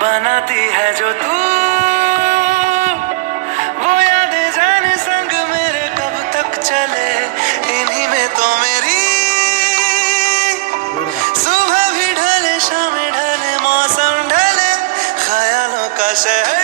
बनाती है जो तू वो यादें जाने संग मेरे कब तक चले इन्हीं में तो मेरी सुबह भी ढले शाम ढले मौसम ढले ख्यालों का शहर